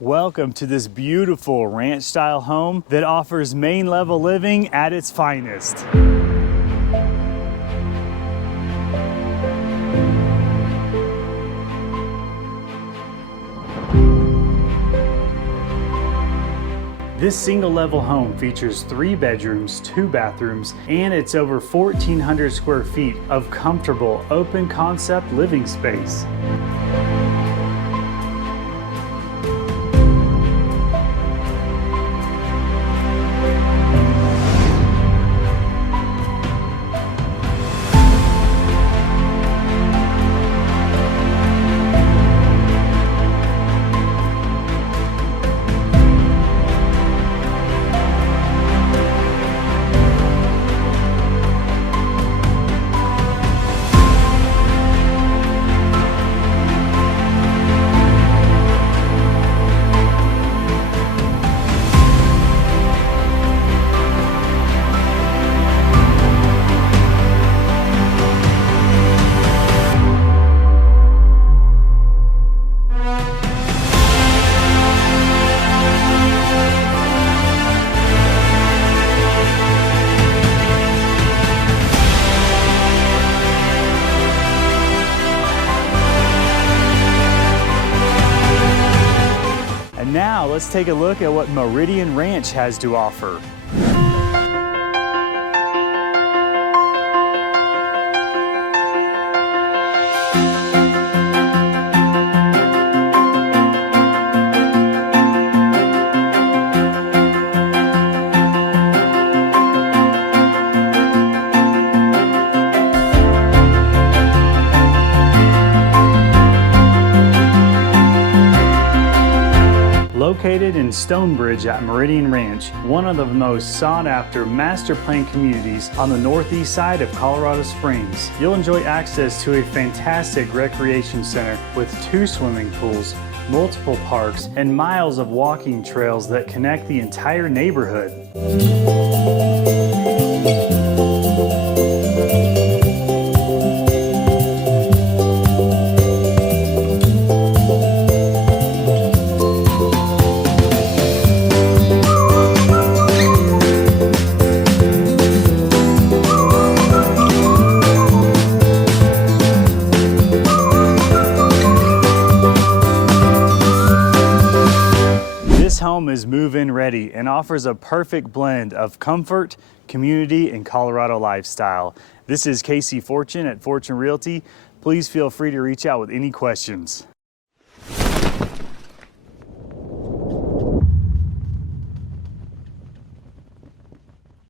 Welcome to this beautiful ranch-style home that offers main-level living at its finest. This single-level home features 3 bedrooms, 2 bathrooms, and it's over 1,400 square feet of comfortable, open-concept living space. Now let's take a look at what Meridian Ranch has to offer. Located in Stonebridge at Meridian Ranch, one of the most sought-after master plan communities on the northeast side of Colorado Springs, you'll enjoy access to a fantastic recreation center with 2 swimming pools, multiple parks, and miles of walking trails that connect the entire neighborhood. This home is move-in ready and offers a perfect blend of comfort, community, and Colorado lifestyle. This is Casey Fortune at Fortune Realty. Please feel free to reach out with any questions.